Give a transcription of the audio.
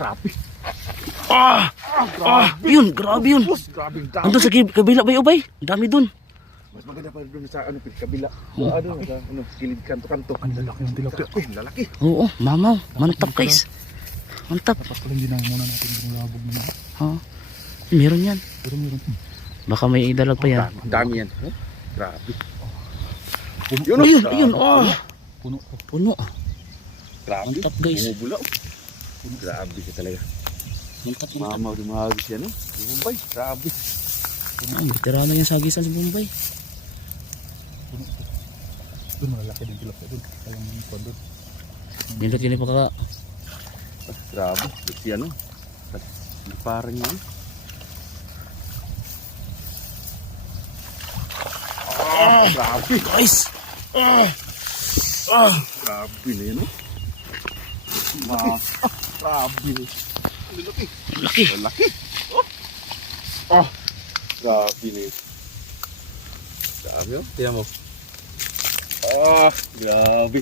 Grabe. Yun, grabe yun. Grabe ang dami. Andun sa kabila ba yung bay? Ang dami dun. Mas maganda pa doon sa kabila. Sa kilid kanto-kanto. Ang lalaki ng tilapia. Ang lalaki. Oo, mamaw. Mantap guys. Mantap. Dapat pala hindi na muna natin yung labog na. Ha? Meron yan. Pero meron. Baka may idalag pa yan. Ang dami yan. Grabe. Ayun. Puno. Puno. Grabe. Mantap guys. Bumubula. Grabe ka talaga. Mantap. Mamaw di mahagis yan. Bombay. Grabe. Ay, tira na yan sa agisan sa Bombay. Puno. Doon malalaki din tilapia doon. Kayang kuwan doon. Nindot yun yung pagkaka. Grabe. Kasi ano. Parang yan. Grabe. Guys. Grabe na yan. Grabe. Laki. Laki. Laki. Grabe na yun. Grabe oh. Tiyan mo. Grabe.